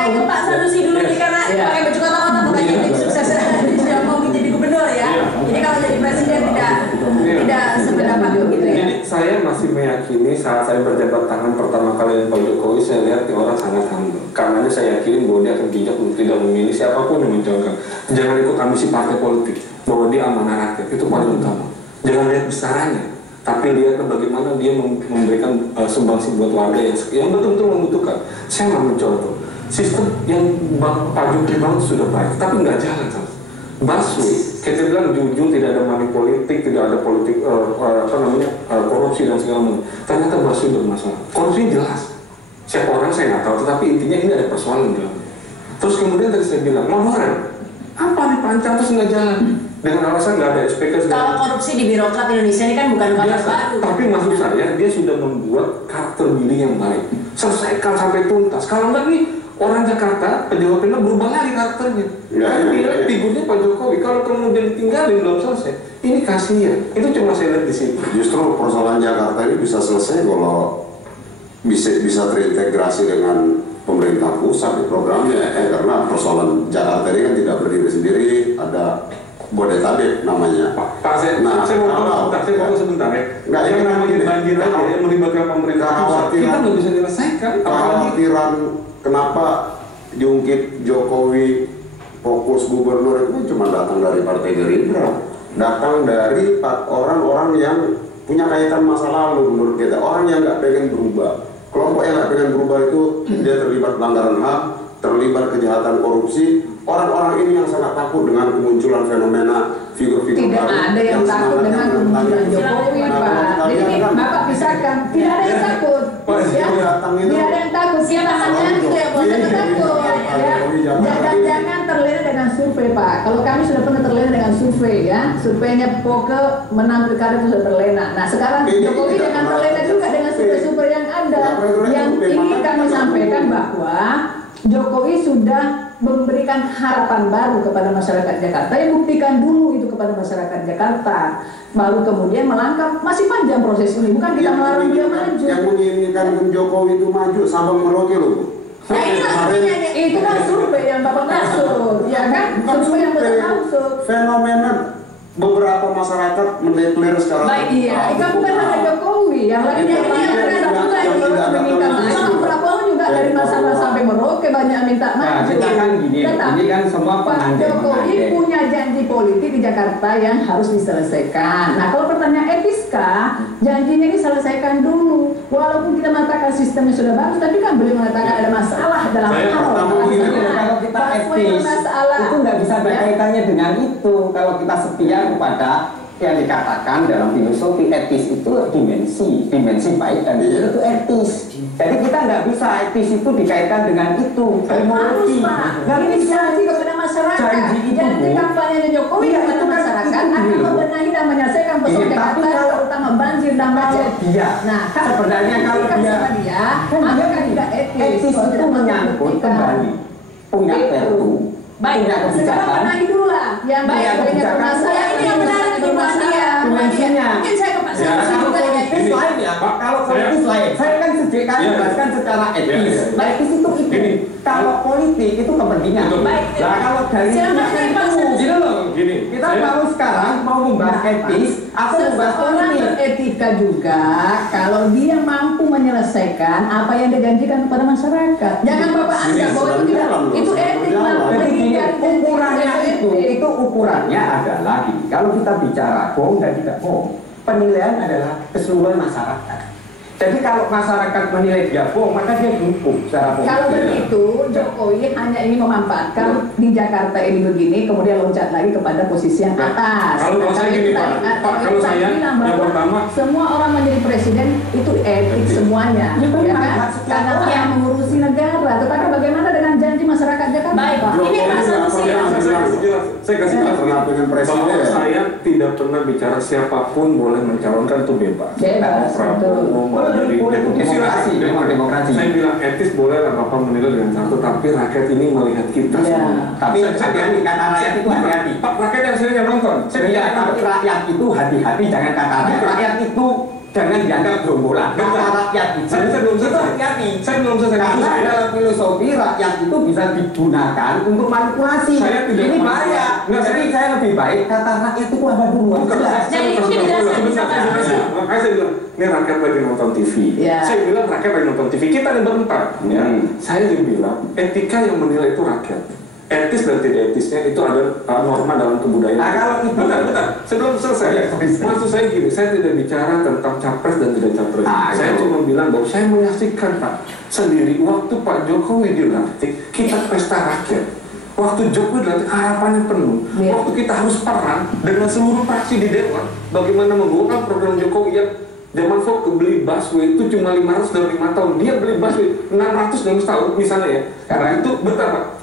saya ke Pak Sanusi dulu nih karena pakai baju kotak-kotak bukannya tim sukses dia mau jadi gubernur ya. Jadi kalau jadi presiden tidak sependapat gitu ya. Jadi saya masih meyakini saat saya berjabat tangan pertama kali dengan Pak Jokowi, saya lihat orang sangat humble. Karena saya yakin bahwa dia akan bijak untuk tidak memilih siapapun yang mencalonkan. Jangan ikut ambisi partai politik, bahwa dia amanah rakyat, itu paling utama. Jangan lihat besarannya, tapi lihat bagaimana dia memberikan sumbangsi buat warga yang betul-betul membutuhkan. Saya mau mencontoh sistem yang Pak Jokowi bangun sudah baik, tapi nggak jalan sama. Baswe, kita bilang jujur, tidak ada money politik, tidak ada politik korupsi dan segala macam. Ternyata Baswe bermasalah. Korupsi jelas. Siapa orang saya nggak tahu, tetapi intinya ini ada persoalan dalam. Terus kemudian tadi saya bilang, monorer, apa nih pancang terus nggak jalan? Dengan alasan nggak ada SPK. Kalau korupsi di birokrat Indonesia ini kan bukan kasus baru. Tapi maksud saya, dia sudah membuat karakter milih yang baik. Selesaikan sampai tuntas. Kalau nggak nih, orang Jakarta, pejabatnya berubah lagi karakternya. Kan dia figurnya Pak Jokowi, kalau kemudian ditinggalin belum selesai, ini kasihan. Itu cuma saya lihat di situ. Justru persoalan Jakarta ini bisa selesai kalau bisa terintegrasi dengan pemerintah pusat di programnya, karena persoalan Jakarta ini kan tidak berdiri sendiri, ada Bodetabek namanya. Pak, saya mau sebentar ya. Nggak, yang namanya banjir aja yang melibatkan pemerintah pusat, kita nggak bisa menyelesaikan. Kekhawatiran kenapa jungkit Jokowi fokus gubernur itu cuma datang dari Partai Gerindra, datang dari orang-orang yang punya kaitan masa lalu menurut kita, orang yang nggak pengen berubah. Kelompok yang nggak pengen berubah itu dia terlibat pelanggaran HAM, terlibat kejahatan korupsi. Orang-orang ini yang sangat takut dengan kemunculan fenomena figur-figur baru. Tidak ada yang takut dengan kemunculan Jokowi, Pak. Jadi Bapak pisahkan, tidak ada yang takut. Tidak ada yang takut. Siapa saja gitu ya, Bos, yang takut. Jangan terlena dengan survei, Pak. Kalau kami sudah pernah terlena dengan survei ya, surveinya Poke menang pilkada itu sudah terlena. Nah sekarang Jokowi jangan terlena juga dengan survei-survei yang ada. Yang ingin kami sampaikan bahwa Jokowi sudah memberikan harapan baru kepada masyarakat Jakarta, yang buktikan dulu itu kepada masyarakat Jakarta, baru kemudian melangkah. Masih panjang proses ini, bukan kita melarang dia maju. Yang menginginkan Jokowi itu maju Sabang Merauke loh. Nah itu kan survei yang Bapak maksud, ya kan? Survei yang Bapak maksud. Fenomena beberapa masyarakat mendeklar secara baik, iya, itu bukan hanya Jokowi, yang lainnya ini yang ada meminta maaf. Prabowo juga dari masalah sampai Merauke banyak minta maaf. Kita kan gini, ini kan semua Pak Jokowi punya janji politik di Jakarta yang harus diselesaikan. Nah kalau pertanyaan etiskah, janjinya diselesaikan dulu. Walaupun kita mengatakan sistemnya sudah bagus, tapi kan beliau mengatakan ada masalah dalam hal. Kalau kita etis, itu nggak bisa berkaitannya dengan itu. Kalau kita setia kepada yang dikatakan dalam filosofi etis itu dimensi baik dan itu etis. Jadi kita nggak bisa etis itu dikaitkan dengan itu. Harus Pak, nggak bisa sih kepada masyarakat. Janji kampanye Jokowi kepada masyarakat akan membenahi dan menyelesaikan persoalan Jakarta, terutama banjir dan macet. Nah, sebenarnya kalau dia maka tidak etis itu menyangkut kembali punya perpu. Baik, sekarang benahi dulu lah. Yang baik, masalah ini yang menarik dimensinya. Mungkin saya ke Pak Sanusi juga ya. Lain ya, kalau politis lain. Saya kan sejak jelaskan secara etis. Etis itu. Kalau politik itu kepentingan. Nah kalau dari itu gini, kita mau sekarang mau membahas etis atau membahas politik. Etika juga kalau dia mampu menyelesaikan apa yang dijanjikan kepada masyarakat. Jangan Bapak anggap bahwa itu tidak, itu etik. Ukurannya itu ukurannya adalah gini. Kalau kita bicara bohong dan tidak bohong, penilaian adalah keseluruhan masyarakat. Jadi kalau masyarakat menilai dia bohong, maka dia dihukum secara politik. Kalau begitu, Jokowi hanya ingin memanfaatkan di Jakarta ini begini, kemudian loncat lagi kepada posisi yang atas. Kalau saya gini Pak, kalau saya yang pertama, semua orang menjadi presiden itu etik semuanya, ya kan? Karena yang mengurusi negara. Tetapi bagaimana dengan janji masyarakat Jakarta? Baik, ini Pak Sanusi. Saya kasih bahwa saya tidak pernah bicara siapapun boleh mencalonkan itu bebas. Prabowo dari demokrasi. Saya bilang etis boleh lah Bapak menilai dengan satu, tapi rakyat ini melihat kita semua. Tapi hati-hati, kata rakyat itu hati-hati. Rakyat yang sering nonton. Tapi rakyat itu hati-hati, jangan kata rakyat. Rakyat itu jangan dianggap gerombolan. Rakyat itu saya belum selesai. Karena dalam filosofi rakyat itu bisa digunakan untuk manipulasi. Ini bahaya. Jadi saya lebih baik kata rakyat itu apa dulu. Jadi mungkin dijelaskan. Makanya saya bilang, ini rakyat lagi nonton TV. Saya bilang rakyat lagi nonton TV. Kita ada berempat. Saya juga bilang etika yang menilai itu rakyat. Etis dan tidak etisnya itu ada norma dalam kebudayaan. Nah, kalau itu bentar, sebelum selesai. Maksud saya gini, saya tidak bicara tentang capres dan tidak capres. Saya cuma bilang bahwa saya menyaksikan Pak sendiri waktu Pak Jokowi dilantik, kita pesta rakyat. Waktu Jokowi dilantik harapannya penuh. Waktu kita harus perang dengan seluruh fraksi di Dewan, bagaimana menggolkan program Jokowi yang zaman Foke beli busway itu cuma 500 dalam 5 tahun. Dia beli busway 600 dalam setahun misalnya ya. Karena itu betul Pak.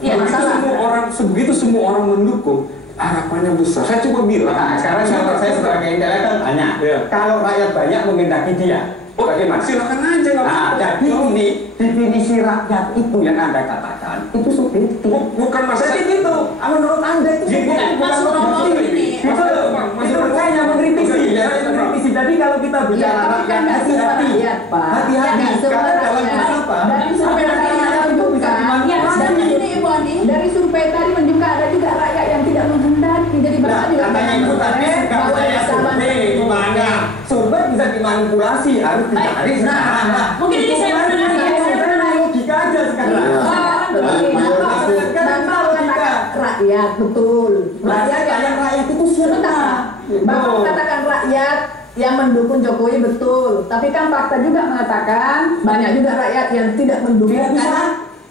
Begitu semua orang mendukung, harapannya besar. Saya cuma bilang. Nah, sekarang kalau saya sebagai intelektual tanya, kalau rakyat banyak mengendaki dia, bagaimana? Silakan aja nggak apa-apa. Jadi ini definisi rakyat itu yang Anda katakan itu subjektif. Bukan masalah. Jadi itu menurut Anda itu bukan objektif. Itu saya mengkritisi. Jadi kalau kita bicara rakyat, hati-hati. Karena dalam apa? Dari survei tadi menunjukkan ada juga rakyat yang tidak menghendaki. Jadi bahkan juga katanya itu tadi kalau saya survei gimana? Survei bisa dimanipulasi, harus dicari sekarang. Mungkin ini saya pernah logika aja sekarang. Rakyat betul. Rakyat itu siapa? Bapak katakan rakyat yang mendukung Jokowi betul, tapi kan fakta juga mengatakan banyak juga rakyat yang tidak mendukung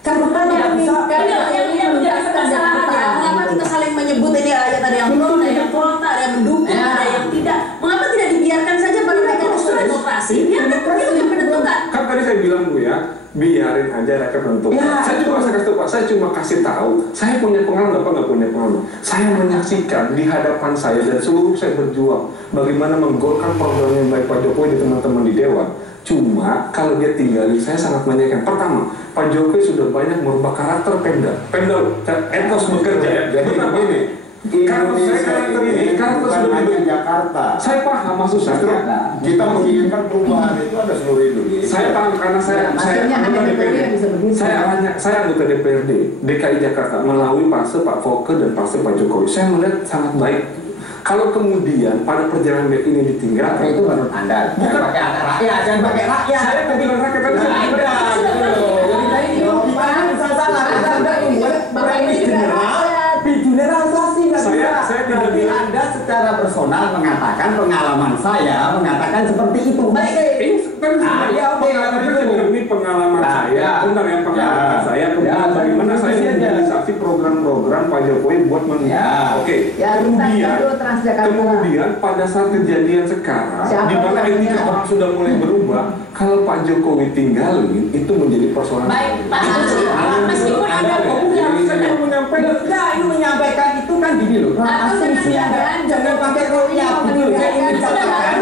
karena yang menjadi permasalahan ya, mengapa kita saling menyebut ini rakyat ada yang pro, ada yang kontra, ada yang mendukung, ada yang tidak. Mengapa tidak dibiarkan saja pada mekanisme demokrasi? Biarkan dia untuk menentukan. Kan tadi saya bilang Bu ya, biarin aja rakyat menentukan. Saya cuma kasih Pak, saya cuma kasih tahu. Saya punya pengalaman apa nggak punya pengalaman? Saya menyaksikan di hadapan saya dan seluruh saya berjuang bagaimana menggolkan program yang baik Pak Jokowi di teman-teman di Dewan. Cuma kalau dia tinggalin, saya sangat menyayangkan. Pertama, Pak Jokowi sudah banyak merubah karakter Pemda, etos bekerja ya. Jadi begini, karakter sudah di Jakarta. Saya paham maksud saya. Kita menginginkan perubahan itu ada seluruh Indonesia. Saya paham karena saya anggota DPRD. Saya anggota DPRD DKI Jakarta melalui fase Pak Foke dan fase Pak Jokowi. Saya melihat sangat baik. Kalau kemudian pada perjalanan baik ini ditinggal, itu menurut Anda bukan pakai rakyat, jangan pakai rakyat. Saya mau bilang rakyat tadi salah. Anda membuat premis generalisasi nggak bisa. Tapi Anda secara personal mengatakan pengalaman saya mengatakan seperti itu. Baik. Ini pengalaman saya, benar yang pengalaman saya. Kemudian bagaimana saya memobilisasi program-program Pak Jokowi buat Oke. Kemudian pada saat kejadian sekarang, di mana etika orang sudah mulai berubah, kalau Pak Jokowi tinggalin itu menjadi persoalan. Baik, Pak Hansi, meskipun Anda ini menyampaikan itu kan gini loh. Asumsi jangan pakai rakyat gitu. Saya ingin katakan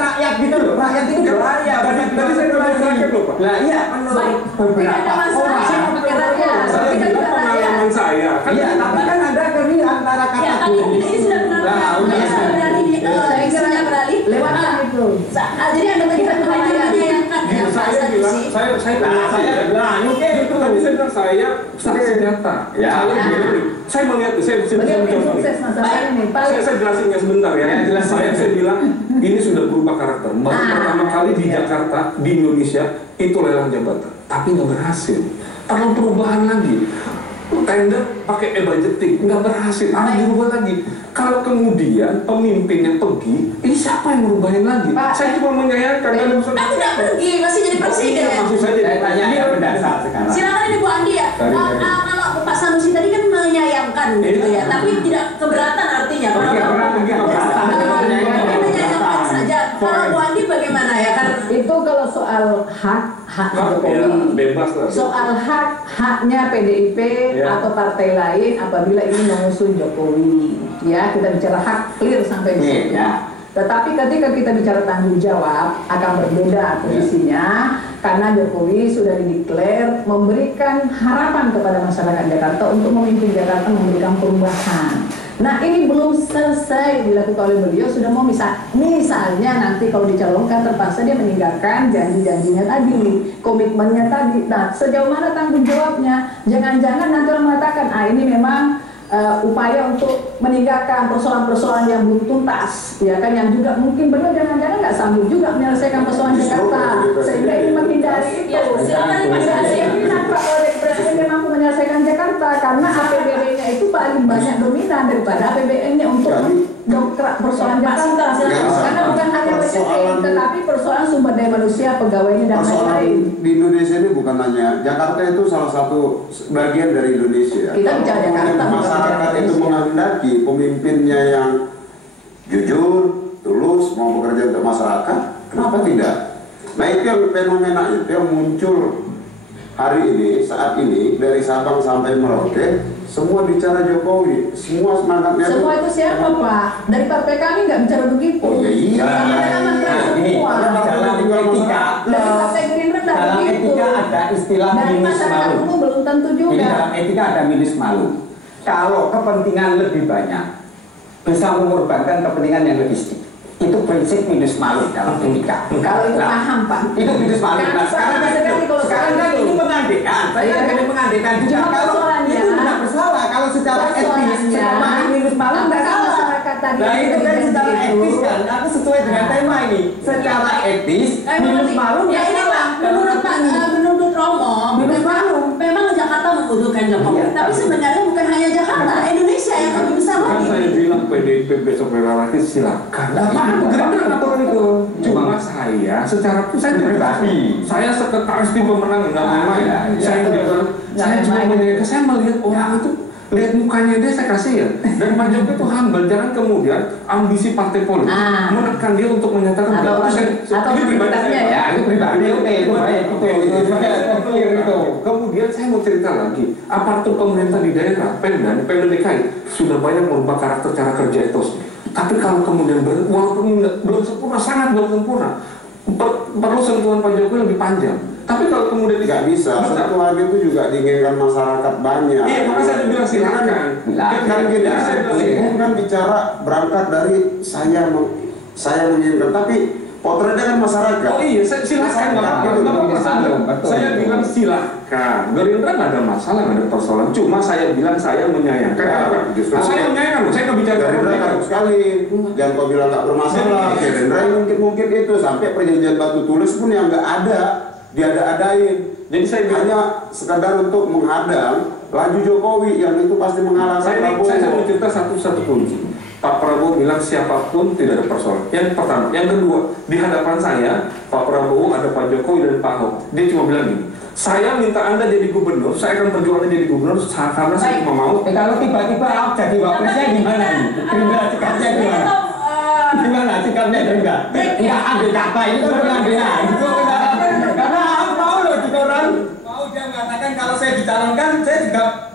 rakyat gitu loh. Rakyat itu berbahaya. Tadi saya bilang rakyat loh Pak. Nah iya, menurut beberapa orang. Itu pengalaman saya. Iya, tapi kan ada keri antara kata. Ya, tapi ini sudah beralih lewat itu. Jadi Anda tadi kan menyayangkan ya. Saya bilang, saya bilang, oke itu tadi saya bilang saya saksi data. Saya melihat, saya jelasin ya sebentar ya. Saya bilang ini sudah berubah karakter. Baru pertama kali di Jakarta, di Indonesia itu lelang jabatan, tapi nggak berhasil. Perlu perubahan lagi. Tender pakai e-budgeting nggak berhasil, harus dirubah lagi. Kalau kemudian pemimpinnya pergi, ini siapa yang merubahin lagi? Saya cuma menyayangkan. Tidak pergi, masih jadi presiden. Maksud saya tanya yang berdasar sekarang. Silakan ini Bu Andi ya. Kalau Pak Sanusi tadi kan menyayangkan gitu ya, tapi tidak keberatan artinya. Menyayangkan saja. Kalau Bu Andi bagaimana ya? Itu kalau soal hak Jokowi, bebas lah. soal haknya PDIP atau partai lain apabila ini mengusung Jokowi, ya kita bicara hak clear sampai di situ. Tetapi ketika kita bicara tanggung jawab akan berbeda posisinya karena Jokowi sudah dideklar memberikan harapan kepada masyarakat Jakarta untuk memimpin Jakarta memberikan perubahan. Nah ini belum selesai dilakukan oleh beliau, sudah mau misalnya nanti kalau dicalonkan terpaksa dia meninggalkan janji-janjinya tadi, komitmennya tadi. Nah sejauh mana tanggung jawabnya? Jangan-jangan nanti orang mengatakan, ini memang upaya untuk meninggalkan persoalan-persoalan yang belum tuntas, ya kan, yang juga mungkin beliau jangan-jangan nggak sanggup juga menyelesaikan persoalan Jakarta, sehingga ingin menghindari itu. Ini nampak oleh presiden dia mampu menyelesaikan Jakarta karena APBD-nya itu paling banyak dominan daripada APBN-nya untuk dongkrak persoalan Jakarta. Karena bukan hanya budgeting, tetapi persoalan sumber daya manusia, pegawainya dan lain-lain. Di Indonesia ini bukan hanya Jakarta, itu salah satu bagian dari Indonesia. Kita bicara Jakarta. Masyarakat itu menghendaki pemimpinnya yang jujur, tulus, mau bekerja untuk masyarakat, kenapa tidak? Nah itu yang fenomena itu yang muncul hari ini, saat ini, dari Sabang sampai Merauke, semua bicara Jokowi, semua semangatnya. Semua itu siapa Pak? Dari partai kami nggak bicara begitu. Oh iya. Ini dalam etika, dari partai Gerindra nggak dalam begitu. etika ada istilah Dari minus masyarakat malu. umum belum tentu Jadi juga. dalam etika ada minus malu. Kalau kepentingan lebih banyak bisa mengorbankan kepentingan yang lebih sedikit, itu prinsip minus malu dalam etika. Kalau itu paham Pak. Itu minus malu. Nah, sekarang kan ini mengandekan. Saya kan mengandekan juga kalau itu tidak bersalah. Kalau secara etis secara minus malu nggak salah. Nah itu kan secara etis kan. Aku sesuai dengan tema ini. Secara etis minus malu nggak salah. Menurut Romo, minus malu. memang Jakarta membutuhkan Jokowi, tapi sebenarnya bukan hanya Jakarta, Indonesia yang lebih besar Kan lagi. saya bilang PDIP besok relatif silakan. Gerindra ngatur itu. Cuma saya secara saya pribadi, saya sekretaris tim pemenang namanya. Saya cuma menjaga, saya melihat orang itu, lihat mukanya dia, saya kasih ya. Dan Pak Jokowi itu humble, jangan kemudian ambisi partai politik menekan dia untuk menyatakan atau ini pribadi ya. itu pribadi itu baik itu. Kemudian saya mau cerita lagi, aparatur pemerintah di daerah, Pemda DKI sudah banyak merubah karakter cara kerja etos. Tapi kalau kemudian walaupun belum sempurna, sangat belum sempurna, perlu sentuhan Pak Jokowi lebih panjang. Tapi kalau kemudian tidak bisa, sentuhan itu juga diinginkan masyarakat banyak. Iya, maka saya bilang silakan. Kan gini, bukan bicara berangkat dari saya menginginkan, tapi potretnya kan masyarakat. Oh iya, silakan. Saya bilang silakan. Gerindra nggak ada masalah, nggak ada persoalan. Cuma saya bilang saya menyayangkan. Saya menyayangkan, saya nggak bicara Gerindra takut sekali. Jangan kau bilang nggak bermasalah. Gerindra mungkin itu sampai perjanjian batu tulis pun yang nggak ada, diada-adain. Jadi saya hanya sekadar untuk menghadang laju Jokowi yang itu pasti mengalahkan Prabowo. Saya mau cerita satu kunci. Pak Prabowo bilang siapapun tidak ada persoalan. Yang pertama, yang kedua, di hadapan saya Pak Prabowo, ada Pak Jokowi dan Pak Ahok. Dia cuma bilang gini, saya minta Anda jadi gubernur, saya akan perjuangkan jadi gubernur karena saya cuma mau. Kalau tiba-tiba Ahok jadi wapresnya gimana nih? Gerindra sikapnya gimana? Gimana sikapnya Gerindra? Enggak ambil kata itu pengambilan. Karena Ahok mau loh orang mau dia mengatakan kalau saya dicalonkan saya juga